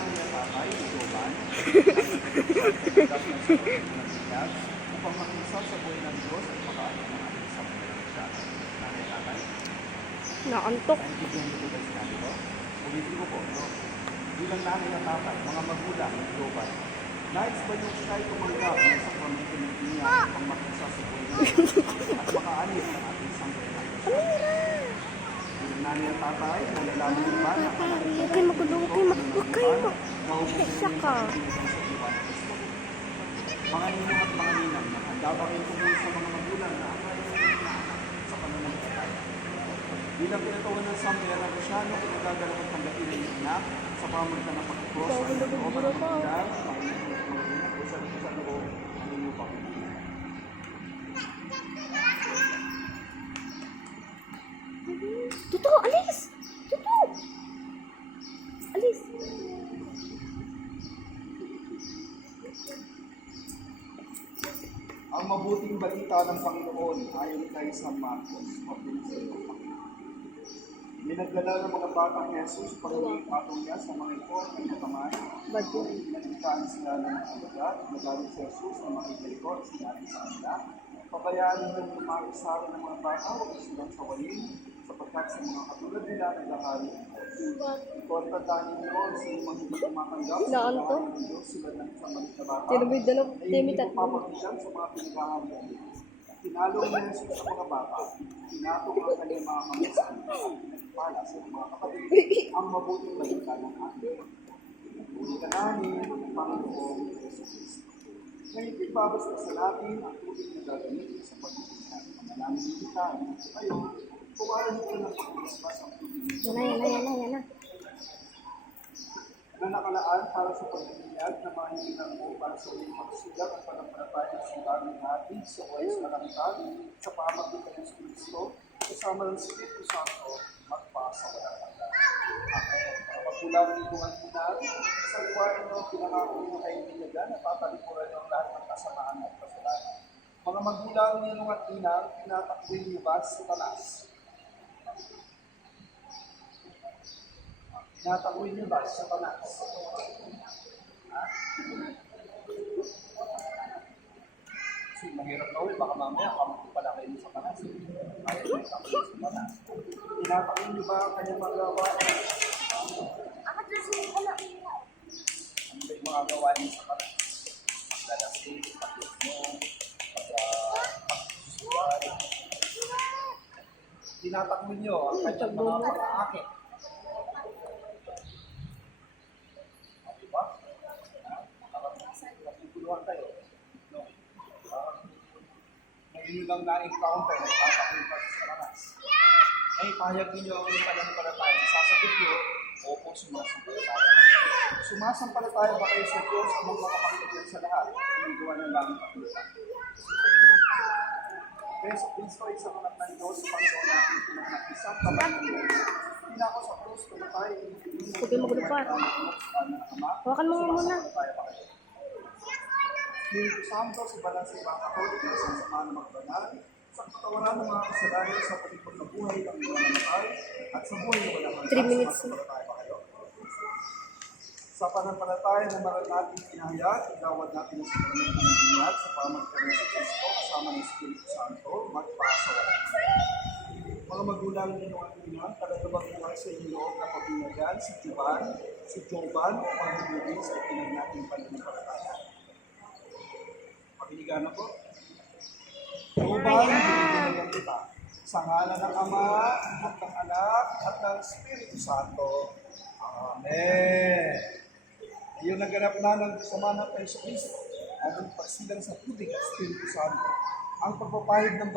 nanay at tatay, Joban, upang makiusap sa buhay ng Diyos at makaano ng ating sambayan siya. Nanay at tatay, Naantok. naintindihan niyo po ba sinabi ko? Ulitin ko po, no? Bilang nanay at tatay, mga magulang ng Joban, nais ba yung siya'y tumanggap ng sakramento ng niya upang makiusap sa buhay ng Diyos at makaanib ng ating sambayan? Bilang nanay at tatay, nalalaman niyo ba na Huwag kayo magulo, huwag kayo isa ka. Mga ninong at mga ninang, handa ba kayong tumulong sa mga magulang na ang sa pananampalataya? Bilang pinatuan ng sambayan ng Kristyano, pinagagalaw at tanggapin ng anak sa pamagitan ng pagkakros ang loob ng magulang, mga ninang, kung saan sa loob ang inyong pamilya. Tuto, alis! Tuto! Alis! Ang mabuting balita ng Panginoon ayon kay San Marcos, Minagdala ng mga batang Jesus pag-uwi patong niya sa mga ito ng katamay. Nagkitaan sila ng mga alagat, nagalit si Jesus na makikilikot, sinabi sa kanila, pabayaan nilang lumakisarin ng mga bata o silang sawayin, sapagkat sa mga katulad nila naghahari ang Diyos. Ito ang tandaan ninyo, sino mang hindi tumatanggap sa pagkahan ng Diyos sila ng isang malit na bata, ay hindi mapapagbisyang sa mga pinaghahan ng Diyos. Tinalo ni Jesus sa mga bata, tinatong ang kanyang mga kamay sa kanila, para sa mga kapatid, ang mabuting balita ng ating Panginoon. Kananin ng Panginoon Jesus Cristo. Ngayon ibabasa sa natin ang tubig na gagamitin sa pagkikita. Mananamin kita, hindi ko kayo, kuwaran ko ng pag-isbas ang tubig nito. Yan na. Na nakalaan para sa pagbibinyag na mga hininang mo para sa uling magsulat at panampalataya ng simbahan natin sa buhay sa kalangitan sa pamagitan ng Kristo kasama ng Espiritu Santo magpasa walang hanggan. Amen. Mga magulang dito ang hinang, sa luwain nyo, pinangako nyo kayo binyagan at tatalikuran nyo ang lahat ng kasamaan at kasalanan. Mga magulang ninong at inang, tinatakbuhin nyo ba sa talas? Tinatakbuhin nyo ba sa talas? Ha? Kasi mahirap na ulit, baka mamaya kamuti pala kayo sa talas. Kaya tinatakbuhin sa talas. Tinatakbuhin nyo ba ang kanyang mga gawain? Ano ba yung mga gawain sa talas? Maglalasing, pag-ibig mo, pag-susuway. Tinatakbuhin nyo ang kanyang mga pag-aakit. Kayo. No. Ngayon lang na-encounter, nagpapakulit pa sa lakas. Ay, pahayag ninyo ang ulit pananampalataya. Sasagot nyo, opo, sumasampalataya. Sumasampalataya ba kayo sa Diyos ang mga makapangyarihan sa lahat? Ang gawa ng langit at lupa. Kaya sa Kristo ay isang anak ng Diyos, Panginoon natin pinanganak isang kapatid. Pinako sa krus, tumatay. Huwag kayo magulo pa. Hawakan mo muna. Espiritu Santo, si Banal sa ibang Katoliko, sa sama ng magbanal, sa katawaran ng mga kasalanan sa palibot na buhay ng mga namatay, at sa buhay na walang hanggan. 3 minutes. Sumasampalataya ba kayo? Sa panampalataya na maral natin pinahayag, igawad natin ang sakramento ng binyag sa pamagitan ng Kristo kasama ng Espiritu Santo, magpasa walang hanggan. Mga magulang ninyo at inang, talagang buhay sa inyo loob na pabinyagan si Joban, upang hibigin sa pinag natin pananampalataya. Piligan ako. Joban, binibigyan kita. Sa ngalan ng Ama, at ng Anak, at ng Espiritu Santo. Amen. Iyon naganap na ng sama ng Kristo, at ang pagsilang sa tubig at Espiritu Santo. Ang pagpapahid ng